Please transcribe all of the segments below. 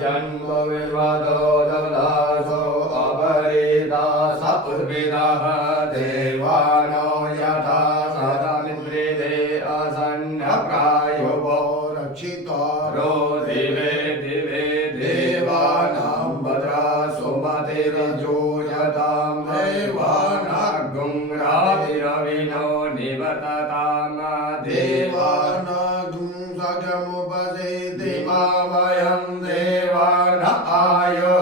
जन्म विद्वतो ददासो अपरिदास उद्भिदः देवानो यथा सदा निवृते असन्नप्रायुवो रक्षितो रो दिवे दिवे देवानां भद्रा सुमतिरजो यतां देवानागुं रातिरविनो निवर्तताम देवानागुं सगमुपसेति वयं देवान आयो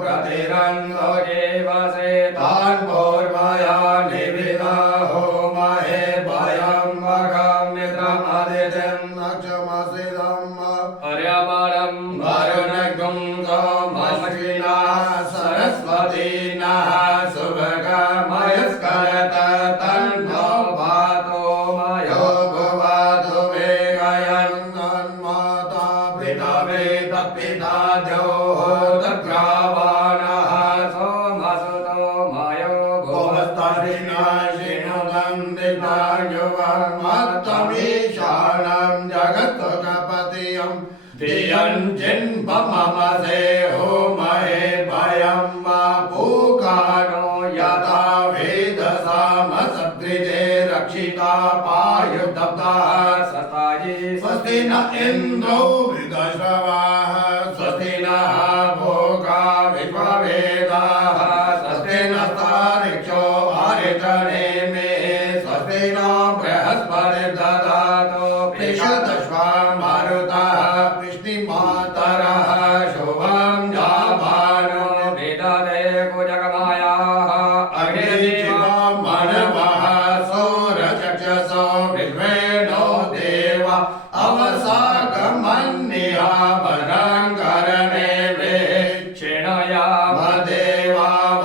प्रतिरन्नो देवसे तान् पूर्वया निविदाहो महे भयं मघमित्रमदितिं नक्षमसिदम् अर्यमणं वरुणगुं सोमश्विना सरस्वती नः शुभगमयस्करत तन्नो भातो मयो भुवतु वेगयन्नन्माता पितवे तपिता ज्योतिर्ग्रावाणः सोमसुतो मयो भुवस्तरिणाशिनुदन्दिता युवमत्तमीशानं जगत्तुकपतियं धियं जिन्वममसे होमहे भयं पूकानो यथा वेदसामसद्रिजे रक्षिता पायुदब्धः सताये स्वस्ति न इन्द्रो वृद्धश्रवाः स्वस्ति नः भोगा विश्ववेदाः स्वस्ति नस्तारिक्षो हरितनेमे स्वस्ति नो बृहस्पतिर्दधातु पृषदश्वा मारुतः वृष्टिमातरः शुभं जाभानो विदधे कुजगमायाः अग्निजीवा मनवः सौरचक्षसो विश्वेनो देव अवसागमन्निहा भद्रङ्करणे वेक्षिणयामदेवा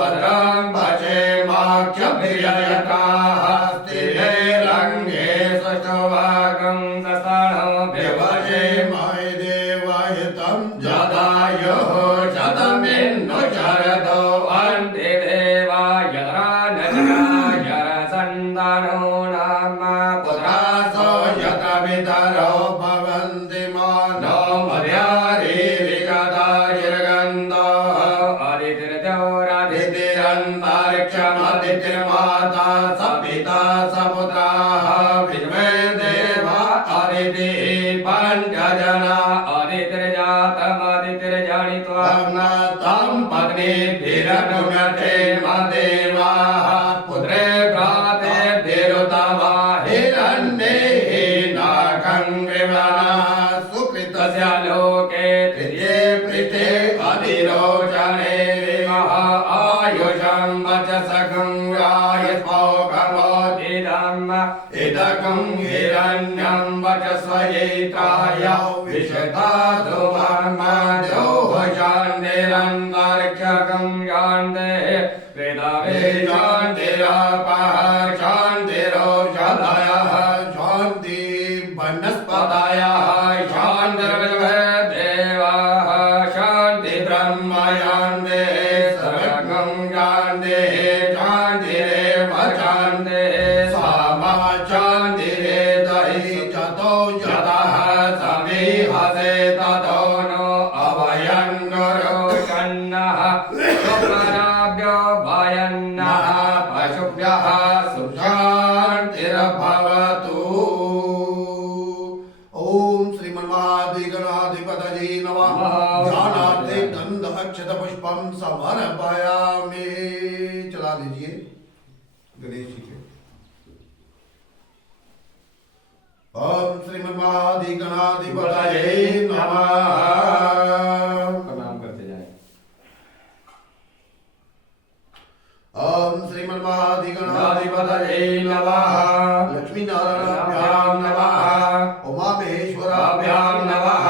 भद्रं भजेमाख्यभिर्ययताः स्थिरैरङ्गे सुष्ठुभागं दशनो विभजे मयि देवहितं जदायुः शतमिन्नु शरदो अन्ते देवायरानजरायरसन्तानो नाम पुत्रासो यतवितरो भवन्ति मानो मर्यारीरिकदायर्गन्धो अदितिर्जोरदितिरन्तरिक्षमदितिर्माता सपिता सपुत्राः विश्वे देवा अदितिः पञ्चजना अदितिर्जातमदितिर्जनित्वा तं पत्नीभिरनुगते मदेवाः पुत्रे भ्रातेभिरुतवा हिरण्यैः नाकं विवना सुकृतस्य लोके तृतीये पृष्ठे अधिरोचने विमः आयुषं वचसगं रायस्पोकमोदिदम् इदकं हिरण्यं वचस्वयैत्राय विशताधुमर्मदोहशान्तिरन्तरिक्षकं शान्ते वेदवे शान्तिरापः शान्तिरोषधयः शान्ति वनस्पतयः शान्तिर्विश्वदेवाः शान्ति ब्रह्मयान्ते सर्वं शान्ते शान्तिरेव शान्ते सामा शान्तिरेतहि जतो जतः समीहसे ततो नो अभयन्नरोषन्नः सुपराभ्यो भयन्नः पशुभ्यः सुशान्तिर्भवतु। ओम श्रीमन्मादिगणाधिपतये नमः। ध्यानार्थे गंध अक्षत पुष्पम समर्पयामि। चला दीजिए गणेश जी के। ओम श्रीमन्मादिगणाधिपतये नमः। प्रणाम करते जाए। ओम श्रीमन्मादिगणाधिपतये नमः। लक्ष्मी नारायणाभ्यां नमः। उमा महेश्वराभ्यां नमः।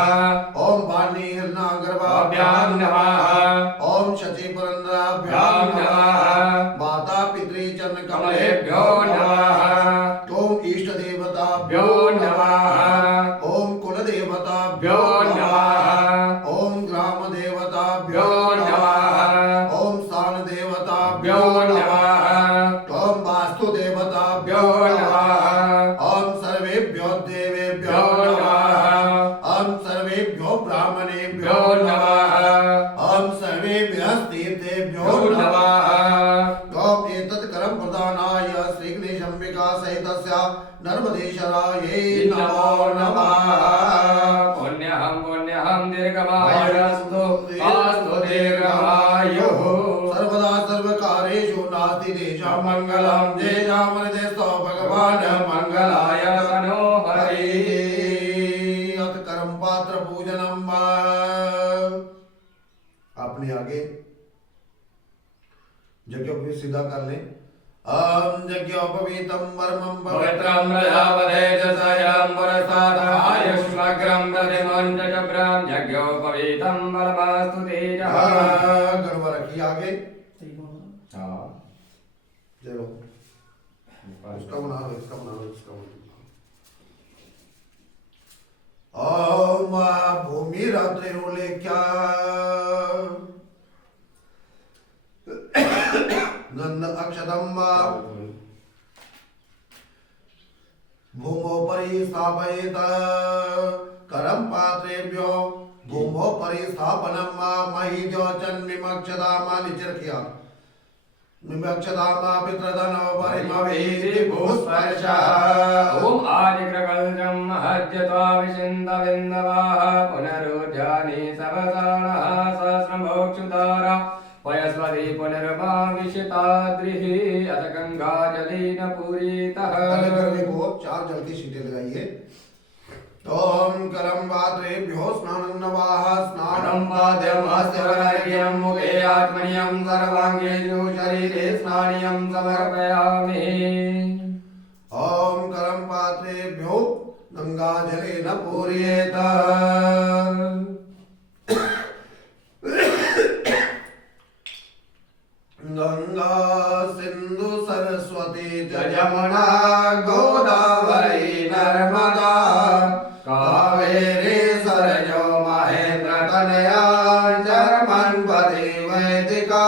ओम वाणी हिरण्यगर्भाभ्यां नमः। ओम शचि पुरंदराभ्यां नमः। माता पितृ चरण कमलेभ्यो नमः। ओम इष्ट देवताभ्यो नमः। ओम कुल देवताभ्यो नमः। ब्राह्मणेभ्यो नमः ओम सर्वेभ्यः तीर्थेभ्यो नमः ओम एतत् करम प्रदानाय श्री गणेशाम्बिका सहितस्य नर्मदेश्वरायै नमो नमः पुण्यहं दीर्घमायुरस्तु अस्तु दीर्घमायुः सर्वदा सर्वकारेषु नास्ति तेषां मङ्गलं तेषामनिदेस्तो भगवान् मङ्गलाय तनो हरि अथ कर्म पात्र पूजनम अपने आगे यज्ञोपवीत सीधा कर लें यज्ञोपवीतम परमं पवित्रं प्रजापतेजसयं पुरस्तादायुष्मग्रं प्रतिमञ्चक्रं यज्ञोपवीतं बलमास्तु तेजः गणवा रखिए आगे हाँ चलो इसका बना लो इसका बना लो इसका बना लो ओम भूमि रात्रिरुले क्या नंद अक्षतम भूमोपरि स्थापयेत करम पात्रेभ्यो भूमोपरि स्थापनम महीद्योचन मिमक्षदामा नीचे रखिया मिमक्षदामा पितृधनो परिमवेदि भूस्पर्श ओम आदिग्रकल्जं महद्यत्वा विचिन्तविन्दवाः पुनरुद्यानि सवसानः सहस्रमोक्षुतारा वयस्वती पुनर्मा विशिताद्रिः अथ गंगाजलेन पूरितः करने को 4 जल की सीटें लगाइए ओम करम पात्रेभ्यो स्नानं नमः स्नानं पाद्यमस्त्यवर्ग्यं मुखे आत्मनियं सर्वाङ्गेषु शरीरे स्नानियं समर्पयामि ओम करम पात्रेभ्यो गंगाजलेन पूरयेत गंगा सिंधु सरस्वती जमुना गोदावरी नर्मदा कावेरी सरजो महेंद्र तनया चर्मन्वती वैदिका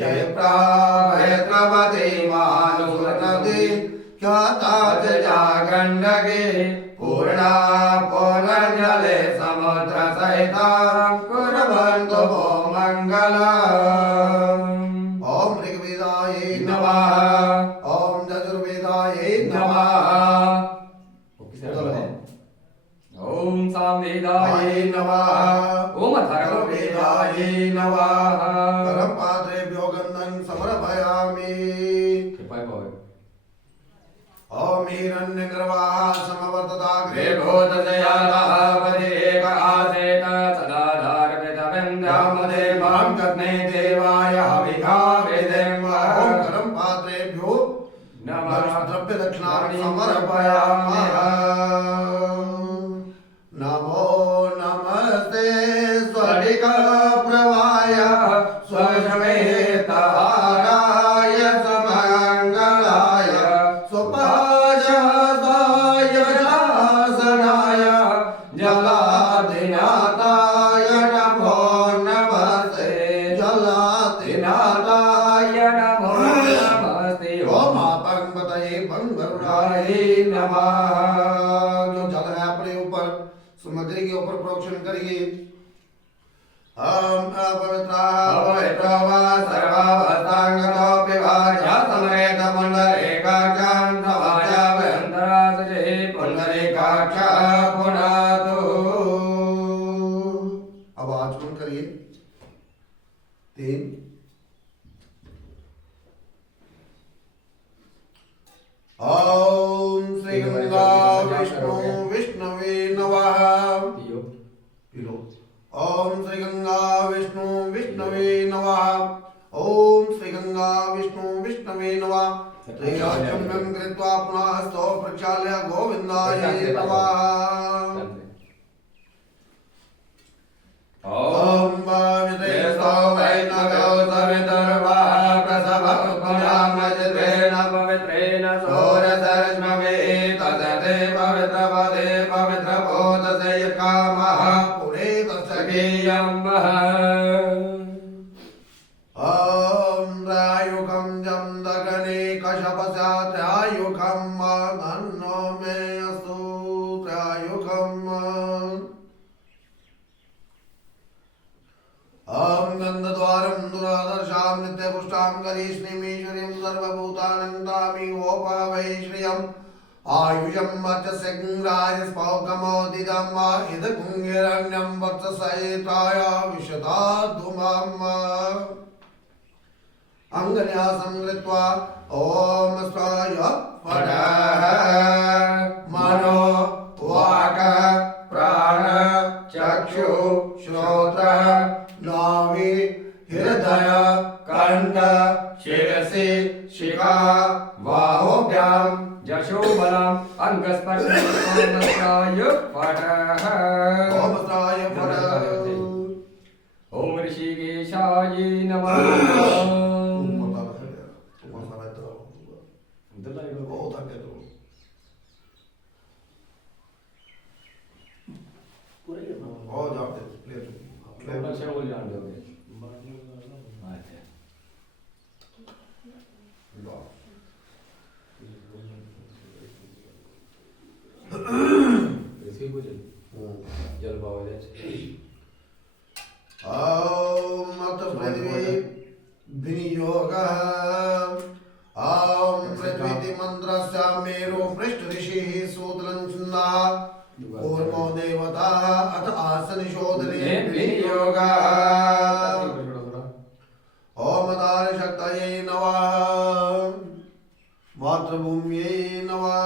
ये प्रावेत्रवती मानुर नदी ख्याता जागंडकी पूर्णा पूर्णजले समुद्र सहिता कुर्वन्तु वो मंगलम् ओम ऋग्वेदाय नमः ओम यजुर्वेदाय नमः ओम सामवेदाय नमः ओम अथर्ववेदाय नमः करम पात्रेभ्यो गन्धं समर्पयामि ओम हिरण्यगर्भाः समवर्तताग्रे भूतदयालः पतिरेक आसेत सदा धारवितविन्द्रामदेवां कग्ने देवाय हविषावेदेम ओम करम पात्रेभ्यो नमः द्रव्य दक्षिणानि समर्पयामः नमो नमस्ते स्वर्ग प्रवाय स्वश्वेताराय समङ्गलाय स्वपाशदाय शासनाय जलाधिनाथाय नमो नमस्ते जलाधिनाथाय नमो नमस्ते ओम आपंगपतये पंगरुणाय नमः जो जल है अपने ऊपर सामग्री के ऊपर प्रोक्षण करिए हम अपवित्र वा सर्वावस्थांगतोऽपि वा जातमरेत पुण्डरीकाक्षं समाजाभ्यन्तरासजे पुण्डरीकाक्ष पुनातु अब आचमन करिए 3 ओम श्री गंगा विष्णु विष्णवे नमः पिलो ओम श्री गंगा विष्णु विष्णवे नमः ओम श्री गंगा विष्णु विष्णवे नमः त्रैराज्यं कृत्वा पुनः स्तो प्रक्षाल्य गोविन्दाय नमः ओम वायुदेवो वैनगो सवितर्वः प्रसभः पुरामजित्रेण पवित्रेण सोरसरश्मवे तदते पवित्रपदे पवित्रबोधसे कामः पुरे तस्सखीयं ॐ त्रायुखं जं दगने कशपसा त्रायुखं धन्नो मे अस्तु त्रायुखम् गन्धद्वारं दुरादर्शां नित्यपुष्टां करिष्णीमीश्वरीं सर्वभूतानां तामिहोपवै श्रियम् आयुषं मत्स्यसिंहाय स्पौकमोदितं इदकुङ्गिरण्यं वत्ससहिताय विशताधुमाम् अङ्गन्यासं कृत्वा ॐ स्वाय फटः मनो वाक् प्राण चक्षु श्रोत्र नाभि हृदय कंठ शिरसि शिखा बाहुभ्यां जशोबलम् अंगस्पर्शय फटः ॐ स्वाय फटः ओम ऋषिकेशाय नमः मातृभूम्यै नमः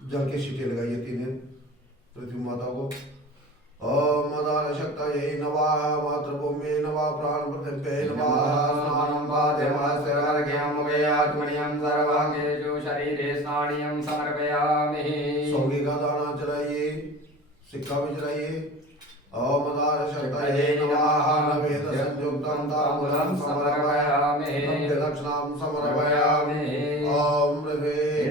जल के सीटे लगाइए 3 दिन पृथ्वी माता को। ओम मदान शक्तये नमः मातृभूम्यै नमः प्राण पृथिव्यै नमः स्नानं पाद्यमास्यर्घ्यं मुखेयात्मनियं सर्वांगेषु शरीरे स्नानियं समर्पयामि। सौगी का दाना चलाइए, सिक्का भी चलाइए। ओम मदान शक्तये नमः नवेद संयुक्तं ताम्बूलं समर्पयामि दक्षिणां समर्पयामि। ओम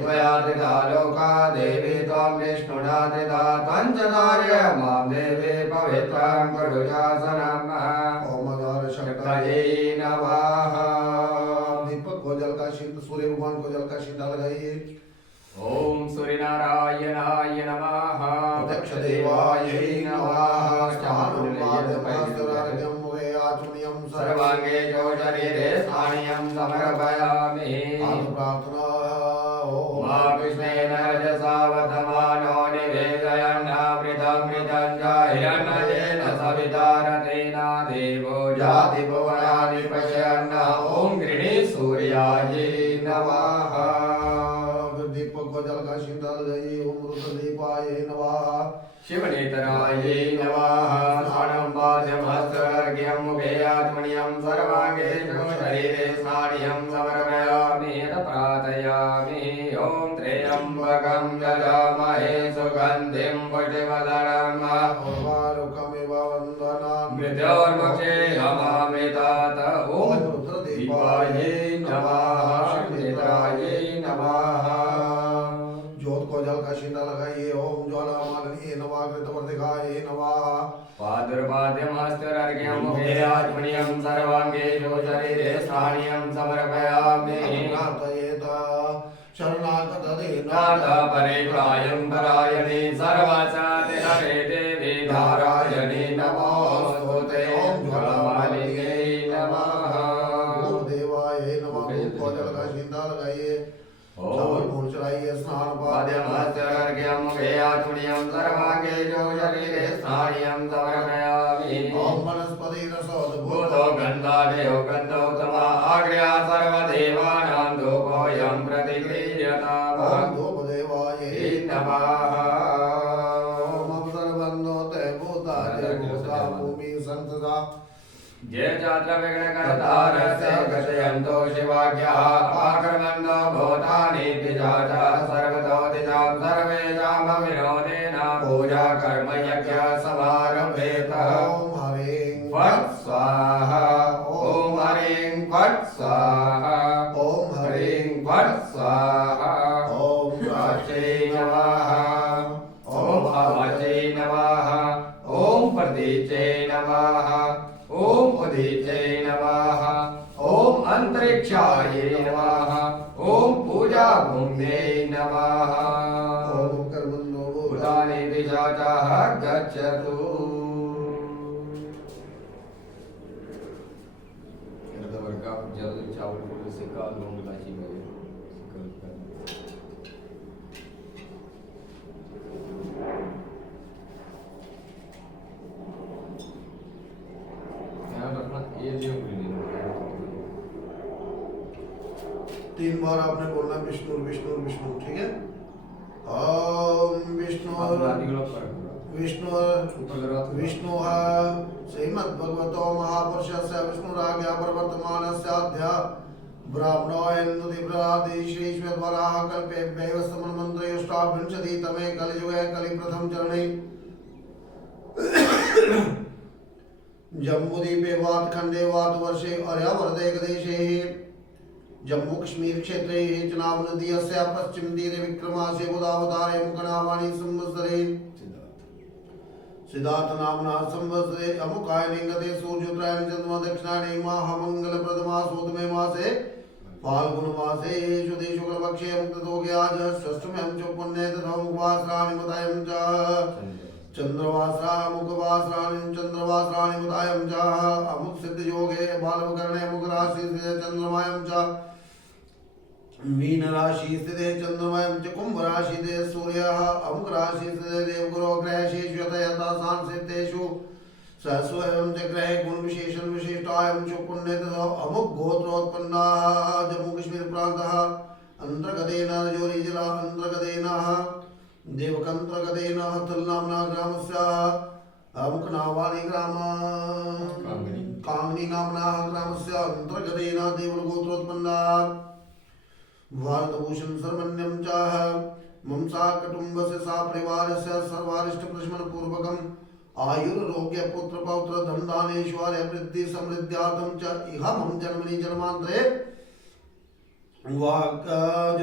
त्वया त्रिधा लोका देवी त्वं विष्णुना त्रिधा पञ्चधार्य मां देवी पवित्रं कुरुशासनम्। ओम अगार शक्तये नमः। दीपक को जल का शीत, सूर्य भगवान को जल का शीता लगाइए। ओम सूर्यनारायणाय नमः दक्ष देवाय नमः स्थानं पादमास्तरार्घ्यं मुखे आचमनीयं सर्वांगे जो शरीरे स्थानीयं समर्पयामि। प्रार्थना मा कृष्णेन रजसा वतमानो निवेदयन्नामृतं जायन्नयेन सविता रतेन देवो जाति भुवनानि पश्यन्। ॐ गृहे सूर्याय नमः। दीपक को जल का शीतल गई। ओम रुद्रदीपाय नमः शिवनेतराय नमः। स्नानं पाद्यमस्त्रर्घ्यं मुखे आत्मनियं सर्वाङ्गेषु शरीरे स्नानियं समर्पयामि प्रार्थयामि। ॐ त्र्यम्बकं यजामहे सुगन्धिं पुष्टिवर्धनम् उर्वारुकमिव वन्दनान् मृत्योर्मुक्षे हमामृतात्। ॐ रुद्रदीपाय नमः शिवनेतराय नमः। ज्योत को जल का शीतल लगाइए। ओम ज्वालामालिनी नमः कृतवर्तिकाय नमः। पादुर्पाद्यमस्तुर्घ्यं मुखे आत्मनियं सर्वाङ्गेषु शरीरे स्थानीयं समर्पयामि। प्रार्थयेत शरणागतदेन नाथ परित्रायं परायणे सर्वसाते हरे देवी नारायणे नमोस्तुते। ॐ ज्वालामालिन्यै नमः। देवाय नमः। को जल का शीतल लगाइए। चावल फूल चढ़ाइए। स्नान पाद्यमस्तुर्घ्यं मुखे आत्मनियं सर्वाङ्गेषु शरीरे स्थानीयं समर्पयामि। ओम वनस्पति भूतो गन्धादेव गन्धोत्तमा आज्ञा सर्वदेवानां धूपोऽयं प्रतिगृह्यताम्। ओम धूपदेवाय नमः। ओम अवसरबन्धो ते भूतानि भूता भूमि संसदा जय चात्र विघ्नकर्तारस्य गतयन्तो शिवाज्ञः आक्रमन्तो भूतानि पिशाचा सर्वतो दिशां सर्वेषां विनोदेन पूजा कर्म यज्ञ समारभेत। ॐ हरिं फट् स्वाहा। ॐ हरिं फट् स्वाहा। अंतरिक्षाय नमः ओम पूजा भूम्ये नमः ओम कर्मण्यो भूतानि पिशाचाः गच्छतु वर्गा जल चावल फूल सिक्का लौंग इलायची ये जो 3 बार आपने बोलना विष्णु विष्णु विष्णु, ठीक है। ओम विष्णु विष्णु विष्णु श्रीमद्भगवतो महापुरुषस्य विष्णुराज्ञा प्रवर्तमानस्य अद्य ब्राह्मणोऽयन्द्रदिव्रादिश्रीश्वरवराह कल्पेभ्यः समन्वन्त्रयोष्टाविंशतितमे कलियुगे कलिप्रथम चरणे जम्बूद्वीपे वातखण्डे वातवर्षे आर्यावर्तदेशे जम्मू कश्मीर क्षेत्रे चुनाव नदीयस्य पश्चिम तीरे विक्रमासे बुधावतारे मुखनावाणी संवत्सरे सिद्धार्थ नामना संवत्सरे अमुकायने गते सूर्योत्तरायण चंद्रमा दक्षिणायने महामंगलप्रदमासोदमे मासे फाल्गुन मासे शुद्धे शुक्लपक्षे मुक्तयोगे आज षष्ठम्यां च पुण्ये तथा मुखवासराणि मतायं च चंद्रवासरा मुखवासराणि चंद्रवासराणि मतायं च अमुक सिद्ध योगे बालवकरणे मुख राशि चंद्रमायं च मीन राशि स्थिते चंद्रमायं च कुंभ राशि स्थिते सूर्यः अमुक राशि स्थिते देवगुरो ग्रहेषु यथा सांसितेषु सहस्वयं च ग्रहे गुण विशेषण विशिष्टायं च पुण्ये तथा अमुक गोत्रोत्पन्नाः जम्मू कश्मीर प्रान्तः अंतर्गतेन रजौरी जिला अंतर्गतेन देवकंत्रगतेन हतलनाम्ना ग्रामस्य अमुकनावानि ग्राम कांगनी नाम्ना ग्रामस्य अंतर्गतेन देवगोत्रोत्पन्नात् भारतभूषण सर्वन्यं च ममसा कुटुंबस्य सा परिवारस्य सर्वारिष्ट प्रशमन पूर्वकम् आयुरारोग्य पुत्र पौत्र धन दान ऐश्वर्य वृद्धि समृद्ध्यार्थं च इहमं जन्मनि जन्मान्तरे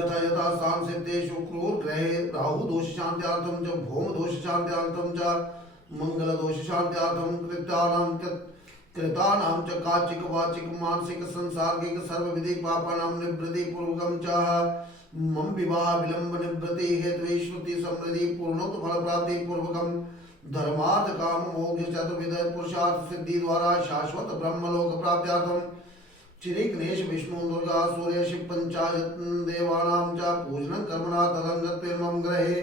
यथा यथा स्थान सिद्धेषु क्रूर ग्रहे राहु दोष शांत्यार्थं च भौम दोष शांत्यार्थं च मंगल दोष शांत्यार्थं कृतानां च काचिक वाचिक मानसिक संसार्गिक सर्वविधि पापानां निवृत्ति पूर्वकं च मम विवाह विलंब निवृत्ति हेतु श्रुति समृद्धि पूर्णोक्त फल प्राप्ति पूर्वकं धर्मार्थ काम मोक्ष चतुर्विध पुरुषार्थ सिद्धि द्वारा शाश्वत ब्रह्मलोक प्राप्त्यार्थं श्री गणेश विष्णु दुर्गा सूर्य शिव पंचायत देवानां च पूजनं कर्मणा तदंगत्वेन ग्रहे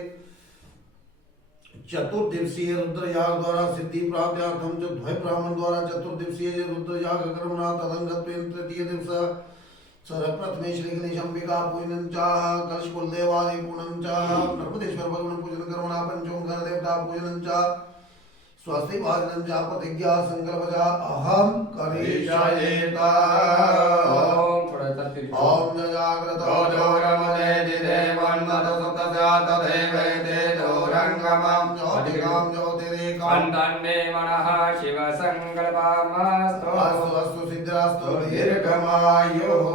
चतुर्दिवसीय रुद्र याग द्वारा सिद्धि प्राप्त्यार्थं च द्वय ब्राह्मण द्वारा चतुर्दिवसीय रुद्र याग कर्मणा तदंगत्वेन तृतीय दिवस सर्वप्रथमे श्री गणेश अंबिका पूजनं च कलश कुलदेवादि पूजनं च नर्मदेश्वर भगवान पूजन कर्मणा पंचोंकार देवता पूजनं च स्वस्ति वाजनं च प्रतिज्ञा संकल्प च अहं करिष्यामि ओम जाग्रतो जोरमदे दिदेवन्नतो सप्तस्यात् तदेवैते जोरङ्गमं ज्योतिकां ज्योतिरेकां अन्तन्मे मनः शिवसङ्कल्पमस्तु अस्तु अस्तु सिद्धास्तु दीर्घमायुः।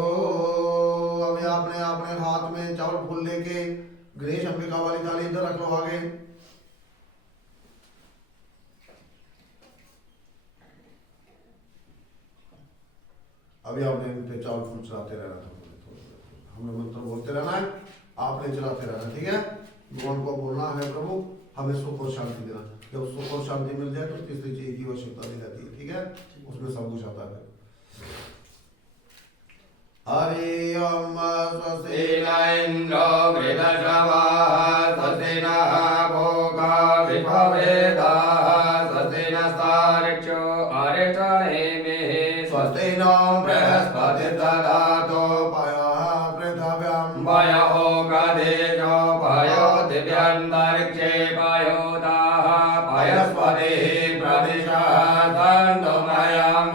अभी आपने अपने हाथ में चावल फूल लेके गणेश अंबिका वाली थाली इधर रख लो आगे। अभी आपने इन पे चावल फूल चलाते रहना, हमने मंत्र बोलते रहना है, आपने चलाते रहना, ठीक है। भगवान को बोलना है प्रभु हमें सुख और शांति देना, जब सुख और शांति मिल जाए तो तीसरी चीज की आवश्यकता दी जाती है, ठीक है। उसमें सब कुछ आता है। हरि ओम स्वस्ति न इन्द्रो वृद्धश्रवः स्वस्ति नः भोगा विभवेदाः स्वस्ति नस्तार्क्ष्यो अरिष्टनेमिः स्वस्ति नो बृहस्पतिर्दधातु पयः पृथिव्यां पयो गदेशो पयो दिव्यान्तरिक्षे पयोदाः पयस्पतिः प्रदिशः तन्तुमयं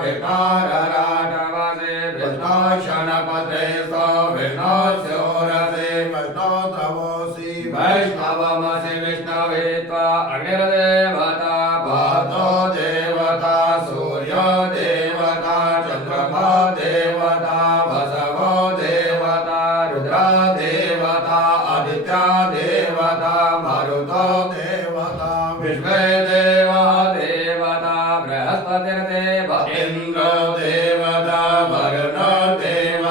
विकारराटवसे विष्णुशनपते सो विष्णुस्योरसे विष्णुद्रवोऽसि वैष्णवमसि विष्णवे त्वा अग्निर्देवता पातो देवता सूर्यो देवता चन्द्रमा देवता वसवो देवता रुद्रा देवता आदित्या देवता मरुतो देवता विश्वे देवा देवता बृहस्पतिर्देव इन्द्रो देवता वरुणो देवता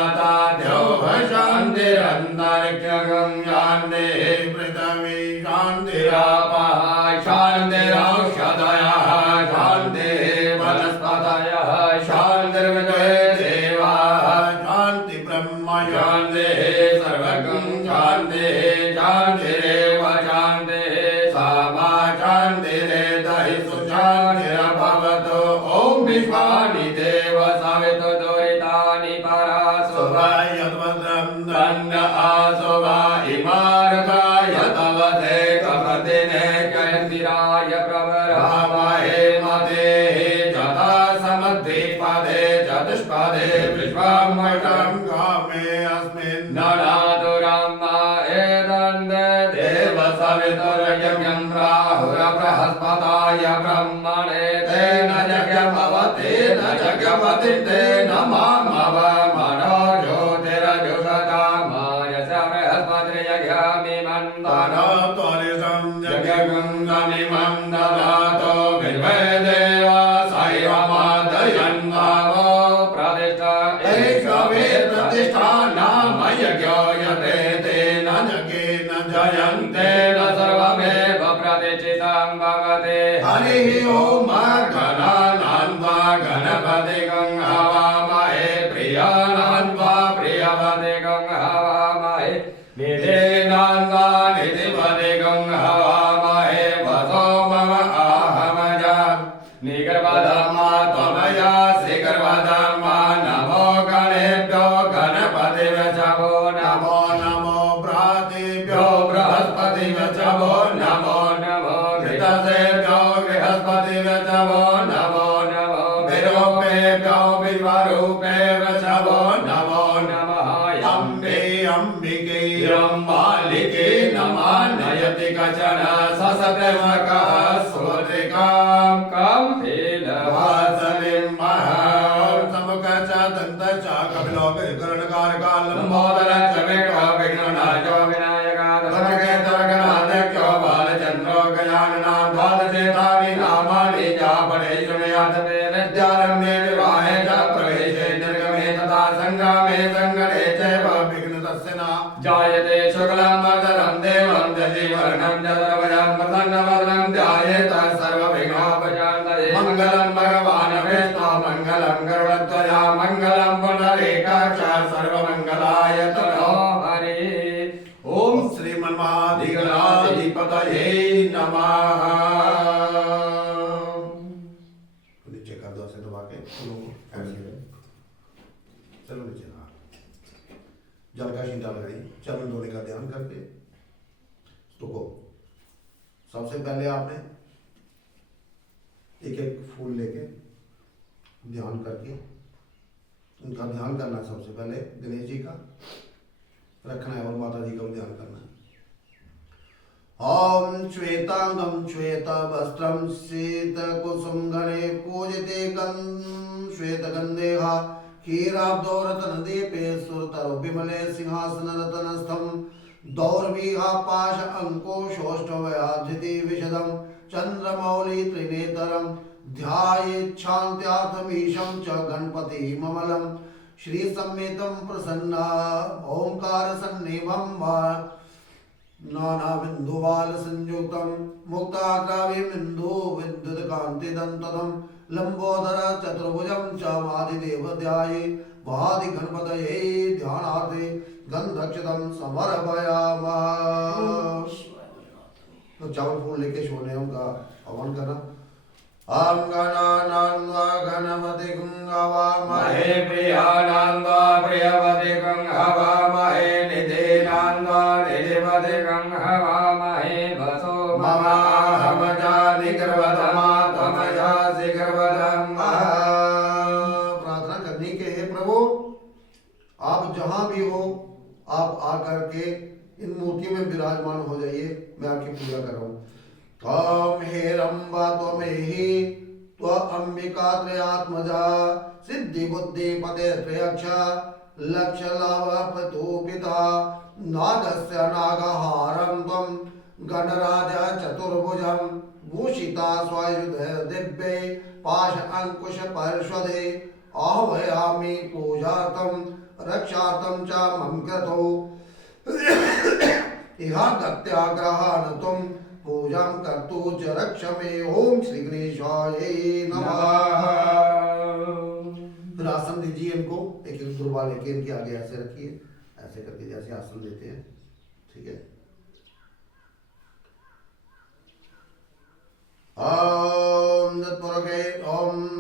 चतुष्पदे चतुष्पदे विश्वमष्टं गामे अस्मिन् ननातु रामा एदन्ते देव सवितुर्यज्ञं राहुरबृहस्पताय ब्रह्मणे तेन यज्ञमवतेन यज्ञपतिं तेन मामव मनो ज्योतिरजुषतामाय स बृहस्पतिर्यज्ञमिमन्दन त्वरितं यज्ञगुन्दमिमं ददातो विद्वे देवा सैवमादयन्मावो प्रतिष्ठा एकवे प्रतिष्ठा नाम यज्ञोयते तेन यज्ञेन जयन्ते न सर्वमेव प्रतिष्ठितं भवते हरिः ओम गणानान्वा गणपतिगं हवामहे प्रियानान्वा प्रियपतिगं हवामहे निधीनान्वा निधिपतिगं हवामहे वसो मम आहमजा निगर्भधर्मा त्वमया श्रीगर्भधर्मा नमो गणेभ्यो गणपतिवचवो नमो नमो भ्रातेभ्यो बृहस्पतिवचवो नमो नमो घृतसेभ्यो बृहस्पतिवचवो नमो नमो विरूपेभ्यो विश्वरूपेवचवो नमो नमः अम्बे अम्बिके अम्बालिके नमः नयति कचन ससप्रमकः सूर्यकां कं लीलवासलिं महं समुखच दन्तच कपिलोकरणकारकाल लम्बोदर च वेणो विघ्ननाशो विनायकादमकेतरगणाध्यक्षो बालचन्द्रो गजानना द्वादशेतानि नामानि जापणे शृणुयात् वेदज्ञानमे विवाहे च प्रवेशे निर्गमे तथा सङ्ग्रामे सङ्गणे चैव विघ्नतस्य न जायते शुक्लं वरदं देवं दशीवर्णं चतुर्भुजं प्रसन्नवदनं ध्यायेत सर्वविघ्नोपशान्तये मङ्गलं भगवान् विष्णु मङ्गलं गरुडध्वजा मङ्गलं पुण्डरीकाक्ष सर्वमङ्गलाय तनो हरि ओम श्रीमन्महाधिगणाधिपतये नमः। नीचे कर दो ऐसे दबा के चलो नीचे जल का शीटा लगाई चरण धोने का ध्यान करके तो सबसे पहले आपने एक एक फूल लेके ध्यान करके उनका ध्यान करना है। सबसे पहले गणेश जी का रखना है और माता जी का भी ध्यान करना है। ओम श्वेतांगम श्वेत वस्त्रम शीत कुसुम गणे पूजिते श्वेत गंधेहा क्षीराब्दोरतन दीपे सुरतरो विमले सिंहासन रतनस्थम दौर्वीहा पाश अंकुशोष्ठवयाधिति विशदम चंद्रमौलि त्रिनेत्रम ध्यायेच्छान्त्यार्थमीशं च गणपति ममलम श्री सम्मेतं प्रसन्ना ओंकार सन्निभं वा नाना बिंदुवाल संयुक्तं मुक्ताग्राविबिंदु विद्युत कांति दंतदं लंबोदर चतुर्भुजं च आदिदेव ध्याये वादि गणपतये ध्यानार्थे गंधक्षतं समर्पयामः। तो चावल फूल लेके सोने का हवन करना। आम गणानान्वा गणपतिं हवामहे प्रियानान्वा प्रियपतिं हवामहे निधीनान्वा निधिपतिं हवामहे वसो ममाहमजा निगर्भधमा त्वमया शीघ्रवदम्मा। प्रार्थना करनी के हे प्रभु आप जहाँ भी हो आप आकर के इन मूर्तियों में विराजमान हो जाइए। मैं आपकी पूजा कर रहा हूँ। त्वं हेरंबा त्वमेहि त्वंबिका त्रयात्मजा सिद्धि बुद्धि पदे त्रयक्ष लक्ष्य लाभ प्रतोपिता नागस्य नागहारं त्वं गणराज चतुर्भुजं भूषिता स्वायुध दिव्ये पाश अंकुश पर्षदे आह्वयामि पूजार्थं रक्षार्थं च मम कृतो इहा गत्याग्रहान् त्वं पूजां कर्तु च रक्ष मे। ओम श्री गणेशाय नमः। फिर आसन दीजिए इनको, एक एक दुर्बा लेके इनके आगे ऐसे रखिए, ऐसे करके जैसे आसन देते हैं, ठीक है। ओम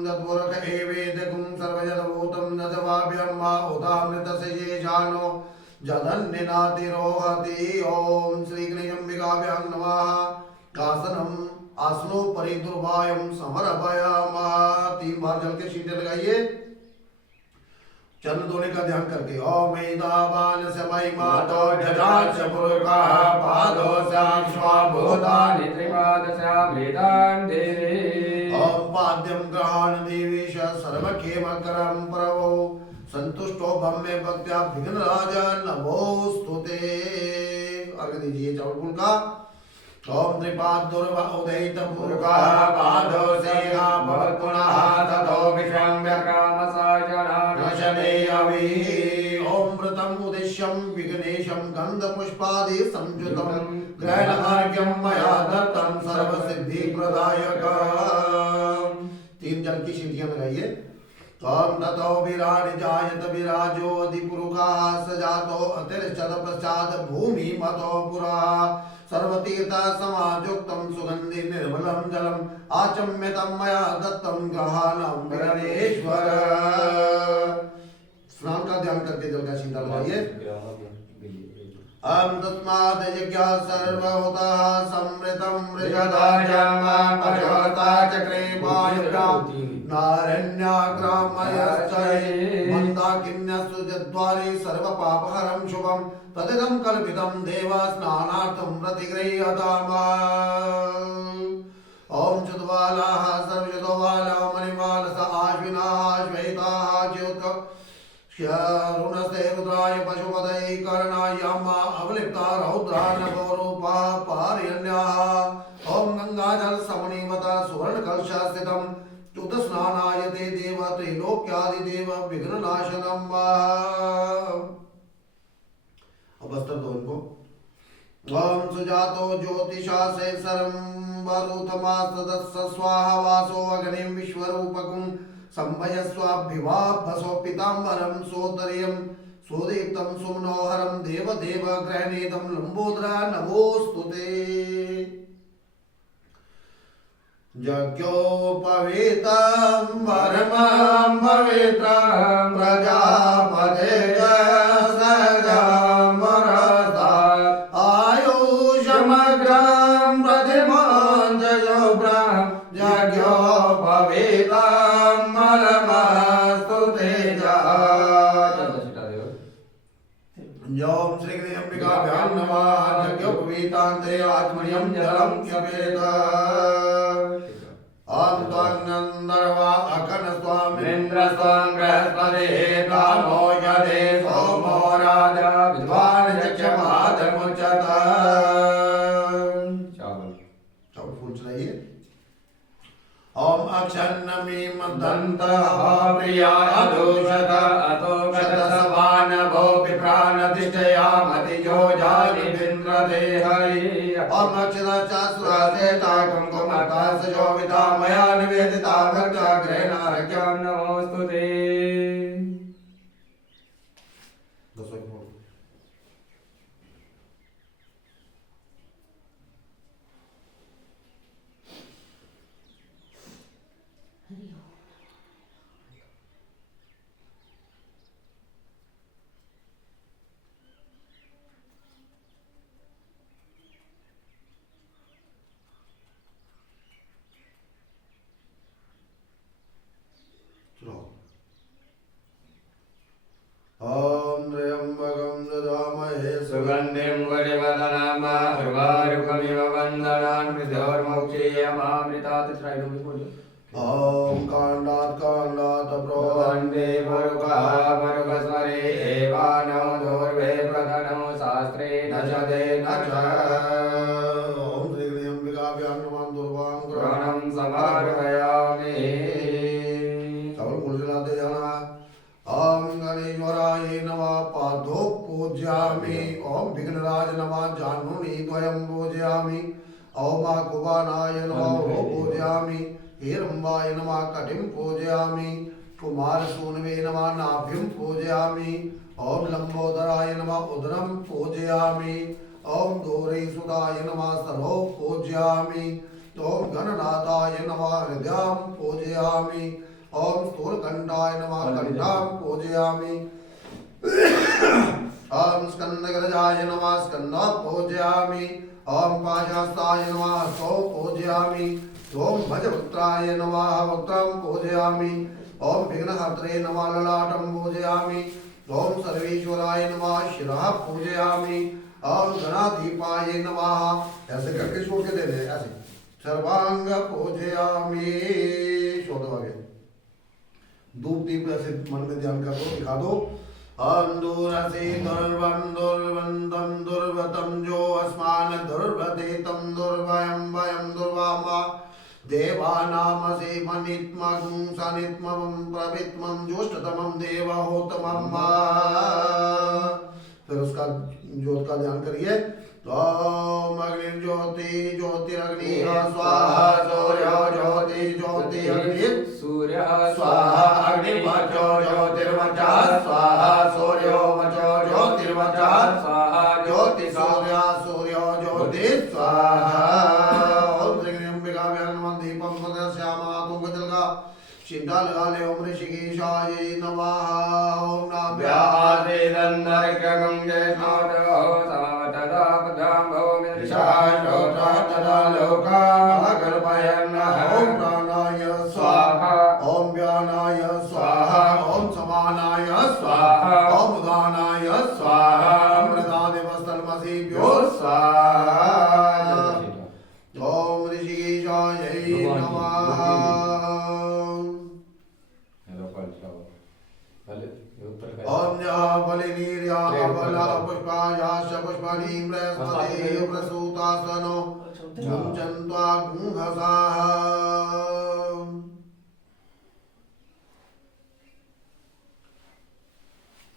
दत्पुरखे वेदकुं सर्वजनभूतं न जवाभ्यं मा उदामृतस्य येषानो जधन्यनातिरोहति। ओम श्री गणेशम्बिकाभ्यां नमः। आसनम आसनोपरि दुर्वायं समर्पयामः। 3 बार जल के छींटे लगाइए। चरण धोने का ध्यान करके ओम ऐदावान समय मातो जजाच पुरुका पादो श्याम स्वाभूतानि त्रिपादस्यां वेदान् देवे ओम पाद्यम ग्रहण देवीश सर्वक्षेमकरं प्रभो संतुष्टो भम्मे भक्त्या विघ्न राजा नमोस्तुते। अर्घ दीजिए चावल फूल का। ओम त्रिपाद दुर्वा उदयित पुरुका पादो सेहा भवत् पुनः ततो विश्वम्भ्यकामसाजनानशने अवि ओम व्रतम उद्देश्यं विघ्नेशं गन्धपुष्पादि संयुतं ग्रहणार्घ्यं मया दत्तं सर्वसिद्धिप्रदायकम्। 3 जल की सीढ़ियां लगाइए। ओम ततो विराट जायत विराजो अधिपुरुका सजातो अतिरिच्ඡद पश्चात भूमि मतो पुरा सर्वतीर्थ समायुक्तं सुगंधि निर्मलं जलम आचम्यतं मया दत्तं ग्रहाणं विघ्नेश्वर। स्नान का ध्यान करके जल का सीधा लगाइए। अहं तस्माद् यज्ञः सर्वभूतः समृतं मृषदाजं पशवता चक्रे वायुग्राम नारण्याग्रामयश्चये मन्दाकिन्यस्तु जद्वारे सर्वपापहरं शुभं तदिदं कल्पितं देवस्नानार्थं प्रतिगृह्यताम्। ओम चतुर्बालाः सर्वचतुर्बालाः मणिमालस आश्विनाः श्वेताः च्युत ऋणस्ते रुद्राय पशुपतये कर्णाय यमा अवलिप्ता रौद्रा नभोरूपा पारयन्याः। ओम गंगाजल समणिमता सुवर्णकलशा स्थितं च्युतस्नानाय ते देव त्रैलोक्यादिदेव विघ्ननाशनम्। अब वस्त्र धो इनको। ओम सुजातो ज्योतिषा से सर्वरूतमास्तदस्स स्वाहा वासो अग्निं विश्वरूपकुं संभयस्वाभिवाभसो पीताम्बरं सोदर्यं सोदीप्तं सुमनोहरं देवदेव ग्रहणेदं लंबोदरा नमोस्तुते। यज्ञोपवीतं परमं पवित्रं प्रजापते आयुषमग्रं प्रतिमं जयोब्रं यज्ञोपवीतं ओम श्री गणेश अंबिकाभ्यां नमः। यज्ञोपवीतान्ते आत्मनियं जलं क्षपेत। ओम त्वन्नन्दर्वा अकन स्वामिन्द्र स्वां बृहस्पतिः कामो यदे सोमो राजा विद्वान् यक्षमादमुच्यत। चावल फूल चलाइए। ओम अक्षन्नमीं दन्तः प्रियाय दोषत अतो गतसवानभो विप्राणतिष्ठयामतिजो जानिन्द्रते हरि। ओम अक्षताचासुरासेता कुङ्कुमकासजो विदा मया निवेदिता भक्त्याग्रेणार्घ्यं नमोऽस्तुते। ओम त्र्यंबकं यजामहे सुगन्धिं पुष्टिवर्धनम् उर्वारुकमिव वन्दनान् मृत्योर्मुक्षीयमामृतात् त्रैलोक्य बोलो। ओम कांडात् प्रोवन्दे मरुकः मरुकस्वरे एवानो दूर्वे प्रधनो शास्त्रे न चदे न च। ओम श्री अंबिकाभ्यां नमः दुर्वां ग्रहणं समार्पयामि। चावल फूल जलाते जाना। ओम गणेश्वराय नमः पादो पूजयामि। ओम विघ्नराज नमः जाह्नवी द्वयं पूजयामि। ओम कुबानाय नमः पूजयामि। हिरंबाय नमः कटिं पूजयामि। कुमारसूनवे नमः नाभिं पूजयामि। ओम लंबोदराय नमः उदरं पूजयामि। ओम गौरीसुताय नमः सरो पूजयामि। ओम गणनाथाय नमः हृदयं पूजयामि। ओम स्थूलकंठाय नमः कंठां पूजयामि। ओम स्कंदगरजाय नमः स्कंदं पूजयामि। ओम पाशहस्ताय नमः हस्तौ पूजयामि। ओम भजवक्त्राय नमः वक्त्रं पूजयामि। ओम विघ्नहर्त्रे नमः ललाटं पूजयामि। ओम सर्वेश्वराय नमः शिरः पूजयामि। ओम गणाधिपाय नमः। ऐसे करके छोड़ के दे दे ऐसे। सर्वांग पूजयामि। छोड़ दो आगे। धूप दीप ऐसे मन में ध्यान कर दो, दिखा दो। अंदुरसे दुर्वंदुर्वंदम दुर्वतम जो अस्मान दुर्वदेतम दुर्वयम वयम दुर्वामा देवानामसे मनित्मगुं सनित्मं प्रवित्मं ज्योष्ठतमं देवहोतमं। फिर उसका ज्योत का ध्यान करिए। ओम अग्निर्ज्योति ज्योतिरग्नि स्वाहा सूर्य ज्योति ज्योति अग्नि सूर्य स्वाहा अग्निर्वचो ज्योतिर्वचः स्वाहा सूर्यो वचो ज्योतिर्वचः स्वाहा ज्योति सूर्य सूर्यो ज्योति स्वाहा। ओम श्री अंबिका व्यानमं दीपं प्रदर्शयामः तुंगजलगा चिंता लगा ले। ओम ऋषिकेशाय नमः। ओम नाभ्यासे गंगे स्नातो समवतदा पदाम्भो मिर्षाशोता तदा लोका कल्पयन्नः। ओम प्राणाय स्वाहा ओम व्यानाय स्वाहा ओम समानाय स्वाहा ओम उदानाय स्वाहा अमृतादिवस्तन्मसीभ्यो स्वाहा। ओम ऋषिकेशाय नमः। ओम बलिनीर्या बला पुष्पायाश पुष्पाणि बृहस्पति प्रसूतासनो मुञ्चन्त्वा गुंहसाः।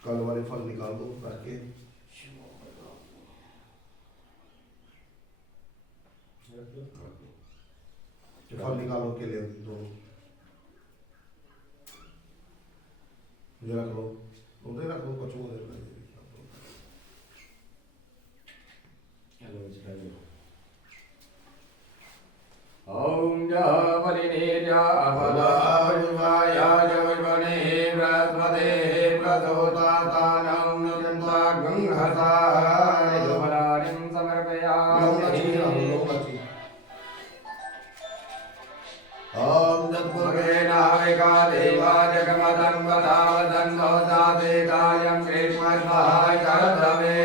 कल वाले फल निकाल दो करके। फल निकालो के लिए दो मुझे रख लो, उधर रख लो, कचू उधर रख लो। ओम बलिनीर्या बला पुष्पाया जवने बृहस्पते प्रसूतासानं मुञ्चन्त्वा गुंहसाः। फलानिं समर्पयामि। ओम जगमुखेन नाविका देवा जगमदं वदावदं भवताते कार्यं कृष्णस्वाहाय कर्तवे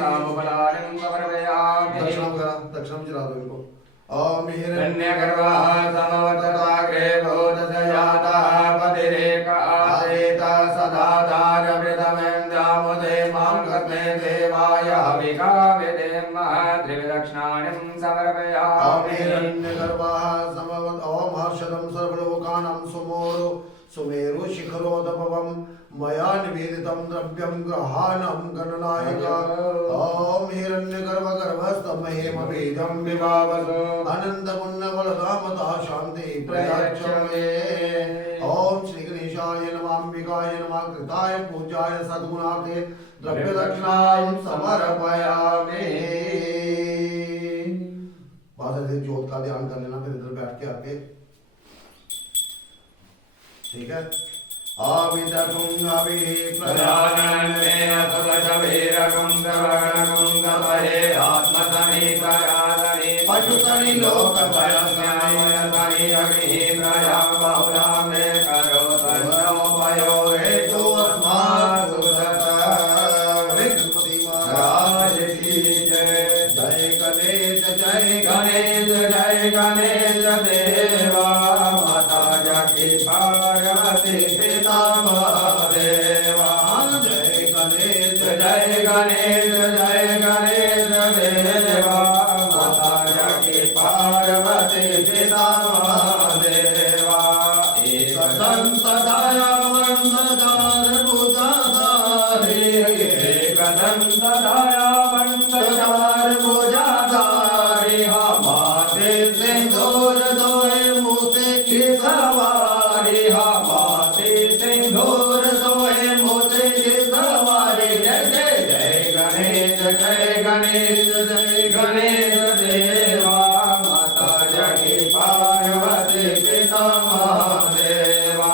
तामुफलानिं समर्पयामि। दक्षिणम चला दो इनको। ओम हिरण्यगर्भः समवर्तताग्रे भूतसजातः पतिरेक आसेत सदा दारवृतमेन्द्रामुदे मां कस्मै देवाय हविका विदेमः त्रिविलक्षणानिं समर्पयामि। हिरण्यगर्भः समवत् ओम हर्षदं सर्वलोकानां सुमोरो सुमेरु शिखरोदभवं मया निवेदितं द्रव्यं ग्रहाणं गणनायक। ओम हिरण्यगर्भ गर्भस्थमहेम बीजं विभावस अनन्तपुण्यबलधामता शान्ति प्रयच्छमे। ओम श्री गणेशाय नमः अंबिकाय नमः कृताय पूजाय सद्गुणार्थे द्रव्य दक्षिणां समर्पयामि। वहां से ज्योत का ध्यान कर लेना, फिर इधर बैठ के आके ठीक है। आविदकुंगवि प्रजानन्देन सुदशवीरकुंगवगणकुंगवहे आत्मसमीकरादनि पशुतनि लोकभयस्यामयतनि अग्निप्रजां बहुलां मे करोतन्नोपयो हेतु अस्मात् सुदतः। गणपति महाराज की जय। जय गणेश जय गणेश जय गणेश देवा। माता जाकी पार्वती पिता महादेवा। जय गणेश जय गणेश जय गणेश देवा। माता जाकी पार्वती पिता महादेवा। एक दंत दयावंतदार भुजाधारी। एक दंत दयावंतदार भुजाधारी। हमारे सिंदूर दोए मुझसे की सवारी। हमारे सिंदूर दोए मुझसे की सवारी। जय जय जय गणेश जय गणेश जय गणेश देवा। माता जाकी पार्वती पिता महादेवा।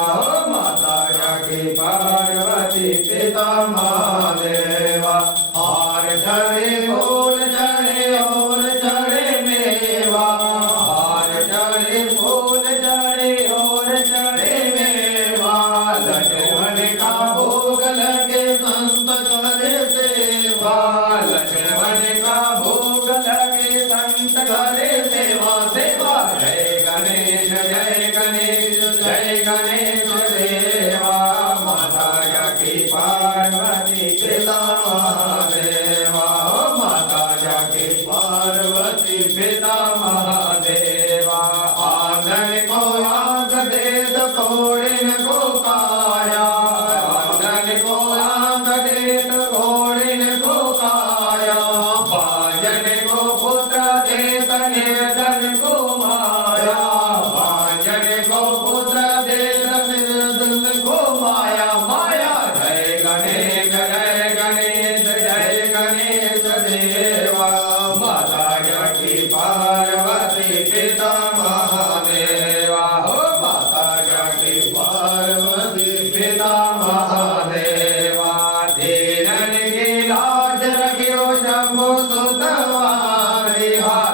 माता जाकी पार्वती पिता महादेवा। हार चढ़े फूल चढ़े और चढ़े मेवा। हार चढ़े फूल चढ़े और चढ़े मेवा। का भोग लगे संत करे सेवा, लक्ष्मण का भोग लगे संत करे सेवा, सेवा। जय गणेश जय गणेश जय गणेश देवा, माता जाकी पार्वती पिता महादेवा, माता जाकी पार्वती पिता महादेवा। आंगन को आग देत घोड़िन को काया, आंगन को आग देत घोड़िन को काया, बाजन को पुत्र देत निर्धन को माया, बाजन को पुत्र देत निर्धन को माया, माया। जय गणेश जय गणेश जय गणेश देवा, माता जाकी पार्वती पिता महादेवा, हो माता जाकी पार्वती पिता महादेवा। दीनन की लाज रखियो शंभु सुतवारी,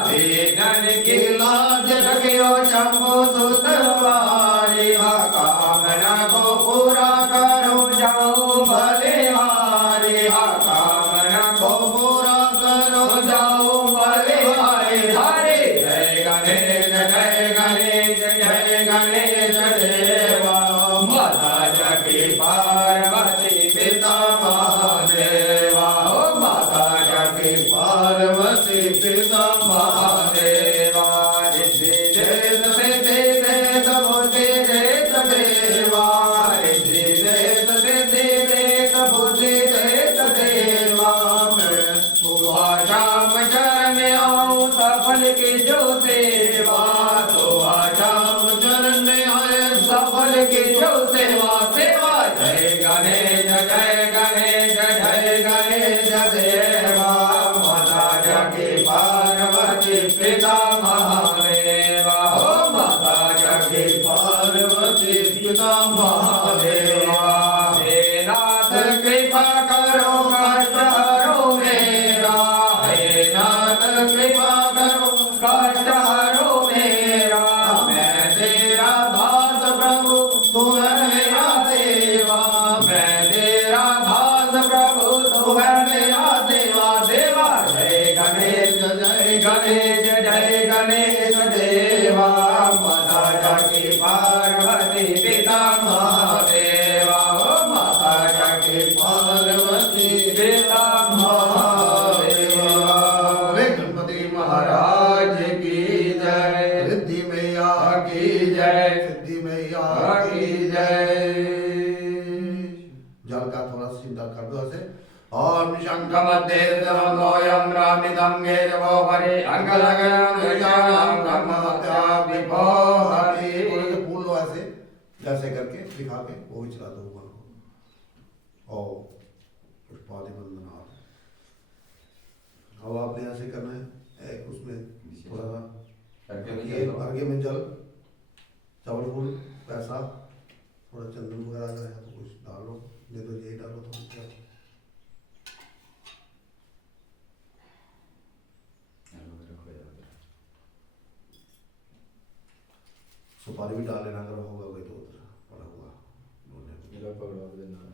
दीनन की लाज रखियो शंभु सुतवारी, कामना को पूरा करो जाओ बलिहारी, कामना को पूरा करो जाओ बलिहारी। हरे जय गणेश जय गणेश जय गणेश देवा, माता जाकी पार्वती पिता महादेवा, हो माता जाकी पार्वती पिता महादेवा। रिद्धि देत सिद्धि देत बुद्धि देत देवा, रिद्धि देत सिद्धि देत बुद्धि देत देवा। मैं सुबह शाम चरण आऊं सफल की जो सेवा, सुबह शाम चरण आए सफल की जो सेवा, सेवा। जय गणेश जय गणेश जय गणेश देवा, माता जाकी पार्वती पिता महादेवा, हो माता जाकी पार्वती पिता महादेवा। हे नाथ कृपा करो कष्ट हरो मेरा, हे नाथ कृपा करो कष्ट हरो मेरा। मैं तेरा दास प्रभु तू है मेरा देवा, मैं तेरा दास प्रभु तू है मेरा देवा, देवा। जय गणेश जय गणेश जय गणेश देवा, माता जाकी पार्वती पिता महादेवा, हो माता जाकी पार्वती पिता महादेवा। वे गणपति महाराज की जय, रिद्धि मैया की जय, सिद्धि मैया की जय। जल का थोड़ा सीधा कर दो ऐसे। ओम शंख मध्ये द्रवोयम रामिदं गेजवो हरि अंगलगनं विजानं ब्रह्मत्या विभो हरि। फूल लो ऐसे, जैसे करके दिखा के वो भी चला दो ऊपर को। ओ पुष्पादि वंदनाथ। अब आपने ऐसे करना है, एक उसमें थोड़ा सा अर्घ्य में जल, चावल फूल, पैसा, थोड़ा चंदन वगैरह अगर है तो कुछ डालो, नहीं तो यही डालो तो क्या। सुपारी भी डाल लेना अगर होगा कोई तो उधर पड़ा हुआ पकड़वा देना है।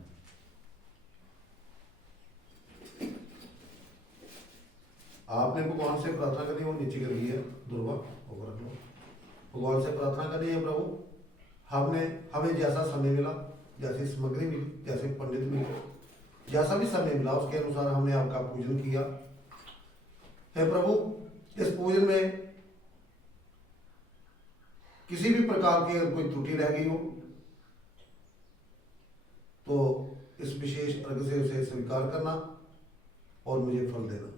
आपने भगवान से प्रार्थना करनी, वो नीचे कर ली है दुर्वा, वो रख लो। भगवान से प्रार्थना करनी है, प्रभु हमें जैसा समय मिला, जैसी सामग्री मिली, जैसे पंडित मिले, जैसा भी समय मिला उसके अनुसार हमने आपका पूजन किया। हे प्रभु, इस पूजन में किसी भी प्रकार की अगर कोई त्रुटि रह गई हो तो इस विशेष अर्घ से उसे स्वीकार करना और मुझे फल देना।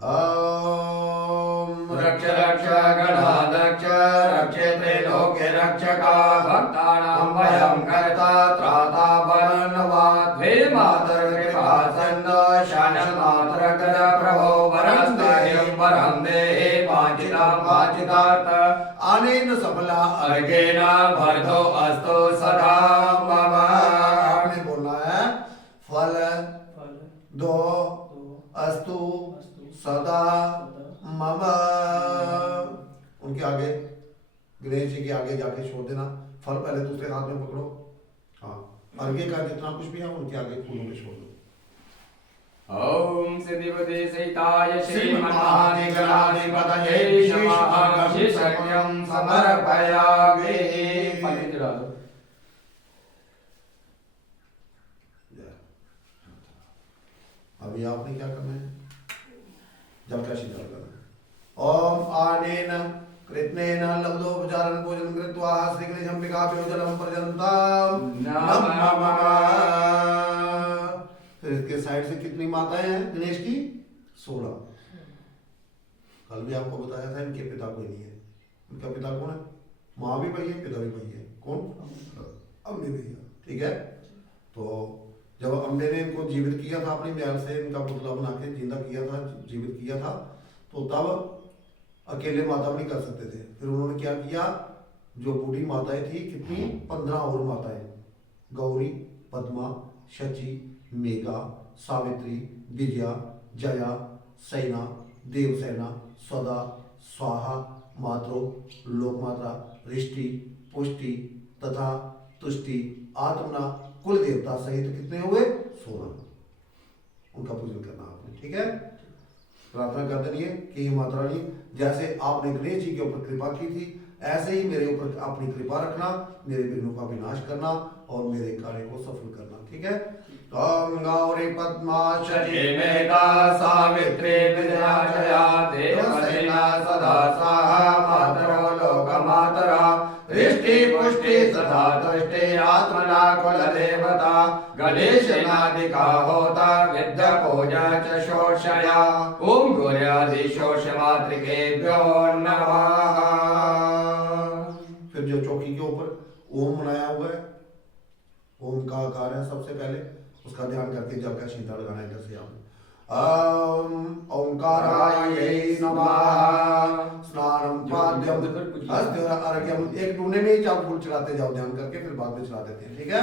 ओम रक्ष रक्ष गणाध्यक्ष रक्षते लोके रक्षका भक्तानां भयं कर्ता त्राता वरन्नवात् हे मातर कृपा सिन्धो शरणमात्र कर प्रभो वरस्तायं वरं देहि वाञ्छितार्थ अनेन सबला अर्घेन भर्तो अस्तु सदा मम। आपने बोलना है फल दो अस्तु सदा मम। उनके आगे, गणेश जी के आगे जाके छोड़ देना। फल पहले दूसरे हाथ में पकड़ो, हाँ अर्घ्य का जितना कुछ भी है उनके आगे फूलों में छोड़ दो। ओम सिद्धिपति सहिताय श्रीमन्महानिगणाधिपतये नमः विशेषज्ञं समर्पयामि। पानी चढ़ा दो। अभी आपने क्या करना है, जब का शीतल करना है। ओम आनेन कृत्नेन लब्धोपचारं भोजनं कृत्वा श्री गणेशंबिकाभ्यो जलं पर्यन्तं नमः। फिर इसके साइड से कितनी माताएं हैं गणेश की? 16। कल भी आपको बताया था इनके पिता कोई नहीं है। इनका पिता कौन है? माँ भी भई है, पिता भी भई है। कौन? अम्बे भैया। ठीक है, तो जब अम्बे ने इनको जीवित किया था अपनी ब्याल से, इनका पुतला बना के जिंदा किया था, जीवित किया था, तो तब अकेले माता नहीं कर सकते थे। फिर उन्होंने क्या किया, जो बूढ़ी माताएं थी, कितनी 15 और माताएं, गौरी, पद्मा, शची, मेघा, सावित्री, विजया, जया, सैना, देवसेना, सदा, स्वाहा, मात्रो, लोकमाता, रिष्टि, पुष्टि तथा तुष्टि, आत्मना, कुल देवता सहित कितने हुए? 16। उनका पूजन करना आपने। ठीक है, प्रार्थना कर देनी है कि माता रानी जैसे आपने गणेश जी के ऊपर कृपा की थी, ऐसे ही मेरे ऊपर अपनी कृपा रखना, मेरे विघ्नों का विनाश करना और मेरे कार्य को सफल करना। ठीक है, ओम गौरी पद्मा शची मेघा सावित्री विजया जया देवसेना सदा स्वाहा मातरो लोकमातरा रिष्टि पुष्टि तथा तुष्टि आत्मना कुल देवता गणेशनादिका होता विद्या पूजा च शोषया। ओम गौर्यादिशोष मातृकेभ्यो नमः। फिर जो चौकी के ऊपर ओम बनाया हुआ है, ओम का आकार है, सबसे पहले उसका ध्यान करके जब का शीतल लगाना है। जैसे आप ओंकाराय नमः स्नानम पाद्यम हस्त अर्घ्यम, एक टूने में ही जब फूल चढ़ाते जाओ ध्यान करके, फिर बाद में चढ़ा देते हैं। ठीक है,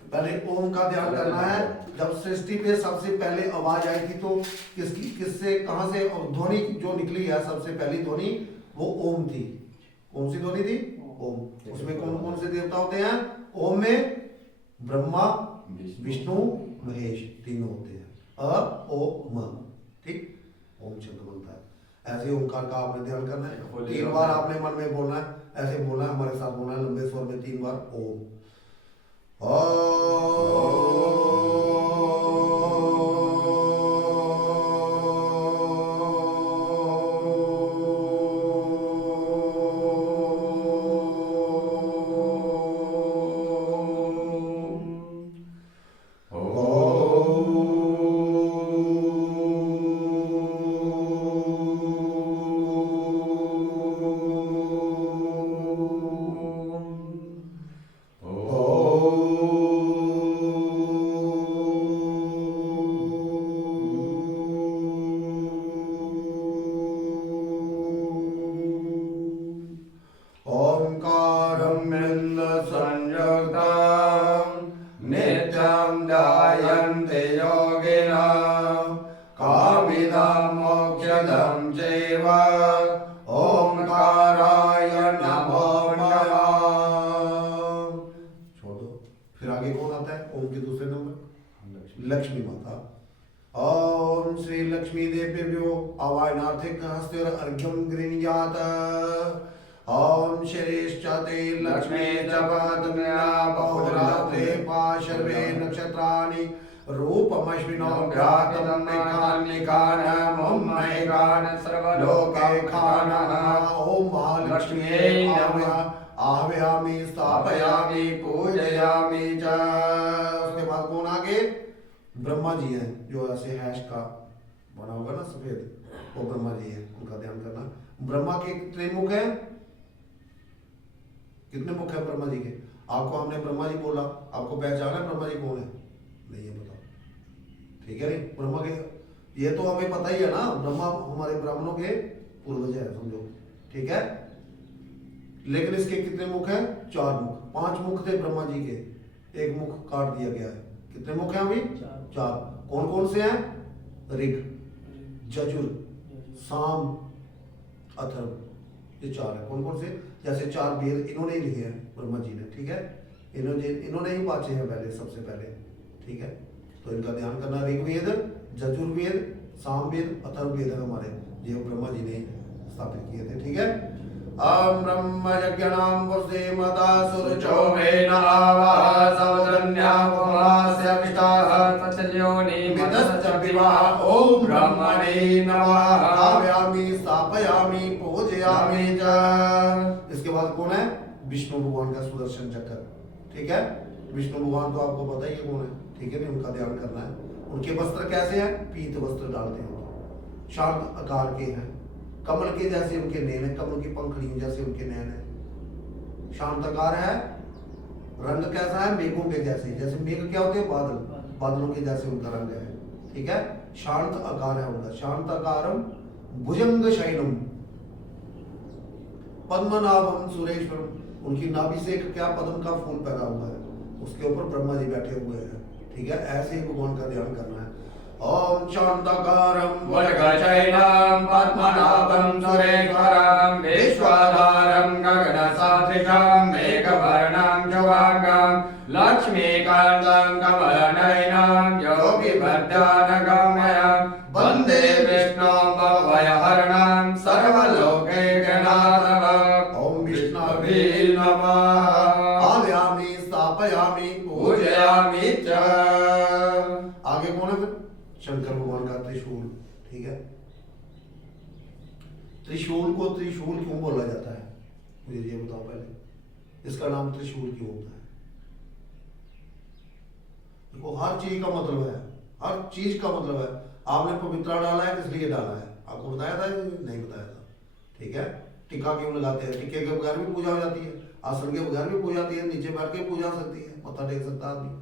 पहले ओम का ध्यान करना है। जब सृष्टि पे सबसे पहले आवाज आई थी तो किससे कहां से ध्वनि जो निकली है, सबसे पहली ध्वनि वो ओम थी। कौन सी ध्वनि थी? ओम। उसमें कौन कौन से देवता होते हैं? ओम में ब्रह्मा, विष्णु, महेश तीनों होते हैं। अ ओ म। ठीक, ओम शब्द बनता है। ऐसे ओंकार का आपने ध्यान करना है। 3 बार आपने मन में बोलना है, ऐसे बोलना है, हमारे साथ बोलना है लंबे स्वर में 3 बार ओम। लक्ष्मी माता। ओम श्री लक्ष्मी देव्यो आवाहनार्थिक हस्ते अर्घ्यम गृह्णात। ओम श्रीश्चते लक्ष्मी च पद्म्या बहुरात्रे पाशर्वे नक्षत्राणि रूपमश्विनो घ्रातं निकान्निकान् मैकान् सर्वलोके खानः। ओम महालक्ष्म्यै नमः। आह्वयामि स्थापयामि पूजयामि च। उसके बाद कौन आगे? ब्रह्मा जी हैं, जो ऐसे हैश का बना होगा ना सफेद, वो ब्रह्मा जी हैं, उनका ध्यान करना। ब्रह्मा के कितने मुख हैं? कितने मुख हैं ब्रह्मा जी के? आपको हमने ब्रह्मा जी बोला, आपको पहचाना है ब्रह्मा जी कौन है? नहीं है पता, ठीक है। नहीं, ब्रह्मा के ये तो हमें पता ही है ना, ब्रह्मा हमारे ब्राह्मणों के पूर्वज है, समझो, ठीक है। लेकिन इसके कितने मुख हैं? 4 मुख। 5 मुख थे ब्रह्मा जी के, 1 मुख काट दिया गया है। कितने मुख हैं अभी? 4। कौन कौन से हैं? ऋग, यजुर, साम, अथर्व, ये 4 है। कौन कौन से? जैसे 4 वेद इन्होंने ही लिखे हैं ब्रह्मा जी ने, ठीक है। इन्होंने ही बाँचे हैं पहले, सबसे पहले, ठीक है। तो इनका ध्यान करना। ऋग्वेद, यजुर्वेद, सामवेद, अथर्ववेद है हमारे, ये ब्रह्मा जी ने स्थापित किए थे, ठीक है। अहं ब्रह्म यज्ञनां वसुदे मता सुरुचो मे नावा सवदन्या पुमास्य पिताः तत्सल्योनि मितश्च विवाह। ओम ब्रह्मणे नमः। आव्यामि स्थापयामि पूजयामि च। इसके बाद कौन है? विष्णु भगवान का सुदर्शन चक्र, ठीक है। विष्णु भगवान तो आपको पता ही है कौन है, ठीक है। उनका ध्यान करना है। उनके वस्त्र कैसे हैं? पीत वस्त्र डालते हैं, शांत आकार के हैं, कमल के जैसे उनके नैन है, कमल की पंखुड़ियों जैसे उनके नैन है, शांत आकार है। रंग कैसा है? मेघों के जैसे, जैसे मेघ क्या होते हैं? बादल, बादलों के जैसे उनका रंग है, ठीक है। शांत आकार है उनका, शांत आकारम भुजंग शयनम पद्मनाभम सुरेश्वरम। उनकी नाभि से एक क्या पद्म का फूल पैदा हुआ है, उसके ऊपर ब्रह्मा जी बैठे हुए हैं, ठीक है। ऐसे ही भगवान का ध्यान करना है। ओम शांताकारं वरगचैनं पद्मनाभं सुरेश्वरं विश्वाधारं गगनसदृशं मेघवर्णं शुभांगं लक्ष्मीकान्तं कमलनयनं योगिभद्रानगम्यं वन्दे विष्णुं भवभयहरणं सर्वलोकैकनाथं। ओम विष्णवे नमः। आव्यामि स्थापयामि पूजयामि च। आगे कौन है फिर? शंकर भगवान का त्रिशूल, ठीक है। त्रिशूल को त्रिशूल क्यों बोला जाता है? मुझे ये बताओ पहले, इसका नाम त्रिशूल क्यों होता है? देखो, हर चीज का मतलब है, हर चीज का मतलब है। आपने पवित्रा डाला है, किस लिए डाला है? आपको बताया था? नहीं बताया था, ठीक है। टिक्का क्यों लगाते हैं? टिक्के के बगैर भी पूजा हो जाती है, आसन के बगैर भी पूजा होती है, नीचे बैठ के पूजा हो सकती है, मत्था टेक सकता आदमी।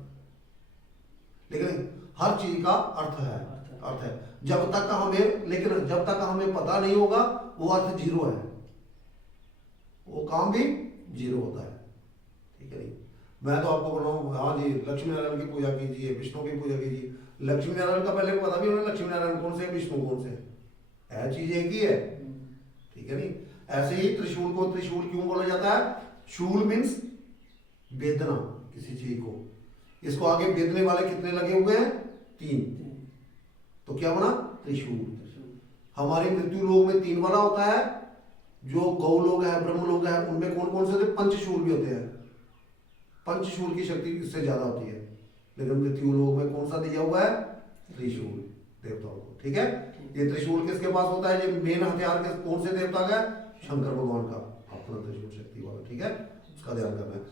लेकिन हर चीज का अर्थ है, अर्थ है। जब तक हमें, लेकिन जब तक हमें पता नहीं होगा वो अर्थ जीरो है, वो काम भी जीरो होता है, ठीक है। नहीं, मैं तो आपको बोल रहा हूँ, हाँ जी, लक्ष्मी नारायण की पूजा कीजिए, विष्णु की पूजा कीजिए। लक्ष्मी नारायण का पहले पता भी होना, लक्ष्मी नारायण कौन से, विष्णु कौन से है, चीज एक ही है, ठीक है। नहीं, ऐसे ही त्रिशूल को त्रिशूल क्यों बोला जाता है? शूल मीन्स वेदना किसी चीज को। इसको आगे बेचने वाले कितने लगे हुए हैं? 3, तो क्या बना? त्रिशूल। हमारे मृत्यु लोक में 3 वाला होता है, जो गौ लोग है, ब्रह्म लोग है, उनमें कौन कौन से होते हैं? पंचशूल भी होते हैं, पंचशूल की शक्ति इससे ज्यादा होती है। लेकिन मृत्यु लोक में कौन सा दिया हुआ है? त्रिशूल देवताओं को, ठीक है। ये त्रिशूल किसके पास होता है? ये मेन हथियार कौन से देवता का? शंकर भगवान का अपना त्रिशूल शक्ति वाला, ठीक है। उसका ध्यान करना है।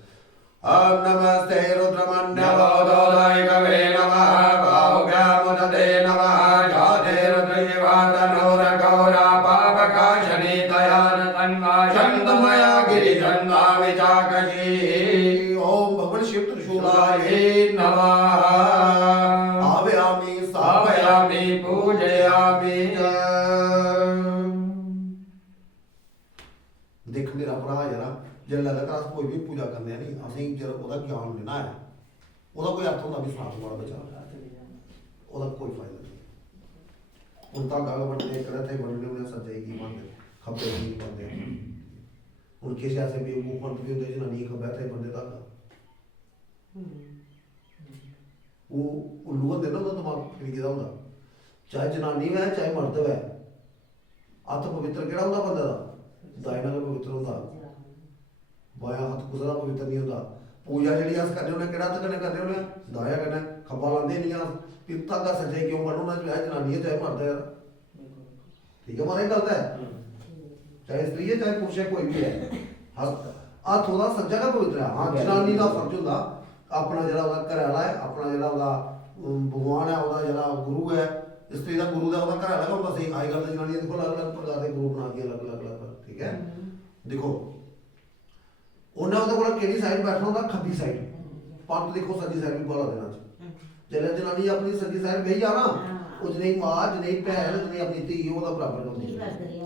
नमस्ते रुद्रमन्यवोदोदय कवे नमः बाहुभ्यामुदते नमः जाते रुद्रजीवातनोरगौरा पापकाशनी दयान तन्वा शन्तमया गिरिजन्मा विचाकशी। ओम भगवान शिव त्रिशूलाय नमः। आव्यामि स्थापयामि पूजयामि। देख मेरा भरा जरा, जब लगातार कोई भी पूजा करने नहीं, असें जरा ਉਹਦਾ ਗਿਆਨ ਲੈਣਾ ਹੈ, ਉਹਦਾ ਕੋਈ ਅਰਥ ਹੁੰਦਾ ਵੀ ਸਾਥ ਵਾਲਾ ਬਚਾ, ਉਹਦਾ ਕੋਈ ਫਾਇਦਾ ਨਹੀਂ। ਹੁਣ ਤਾਂ ਗੱਲ ਵੱਡੇ ਕਰੇ ਥੇ ਵੱਡੇ ਨੇ ਸੱਜੇ ਕੀ ਬੰਦੇ, ਖੱਬੇ ਕੀ ਬੰਦੇ। ਹੁਣ ਕਿਸੇ ਐਸੇ ਵੀ ਉਹ ਪੰਤ ਵੀ ਹੁੰਦੇ ਜਿਹਨਾਂ ਨਹੀਂ ਖੱਬੇ ਥੇ ਬੰਦੇ ਦਾ ਉਹ ਉੱਲੂ ਹੁੰਦੇ ਨਾ, ਉਹਦਾ ਦਿਮਾਗ ਫਿਰ ਕਿਹਦਾ ਹੁੰਦਾ, ਚਾਹੇ ਜਨਾਨੀ ਹੈ ਚਾਹੇ ਮਰਦ ਹੈ। ਹੱਥ ਪਵਿੱਤਰ ਕਿਹੜਾ ਹੁੰਦਾ ਬੰਦੇ ਦਾ? ਦਾਇ ਨਾਲ ਪਵਿੱਤਰ ਹੁੰਦਾ, बाया हथ कुछ का पवित्र नहीं होता। पूजा जी अस करने होने किहड़ा हत्थ कन्नै करने होने? दाया कन्नै, खब्बा लांदे नहीं अस। पिता का सज्जे क्यों बनना? चाहे जनानी है चाहे मर्द है, ठीक है। मारा गलत है, चाहे स्त्री है चाहे पुरुष है, कोई भी है, हथ ओहदा सज्जा का पवित्र है। हाँ, जनानी का फर्ज होंदा अपना जिहड़ा ओहदा घर वाला है, अपना जिहड़ा ओहदा भगवान है, ओहदा जिहड़ा गुरु है। स्त्री का गुरु का ओहदा घर वाला होंदा सी। अजकल दी जनानियां देखो अलग अलग प्रकार के गुरु बना के अलग अलग, ठीक है। देखो उन्हें ਉਹਦੇ ਕੋਲ ਕਿਹੜੀ ਸਾਈਡ ਬੈਠਣਾ ਹੁੰਦਾ? ਖੱਬੀ ਸਾਈਡ। ਪੰਤ ਦੇਖੋ ਸੱਜੀ ਸਾਈਡ ਵੀ ਬੋਲਾ ਦੇਣਾ ਚ। ਜਦੋਂ ਜਨਾਨੀ ਆਪਣੀ ਸੱਜੀ ਸਾਈਡ ਬਹਿ ਜਾ ਨਾ, ਉਹ ਜਨੇ ਮਾਂ ਜਨੇ ਭੈਣ ਜਨੇ ਆਪਣੀ ਧੀ ਉਹਦਾ ਬਰਾਬਰ ਹੁੰਦੀ ਹੈ।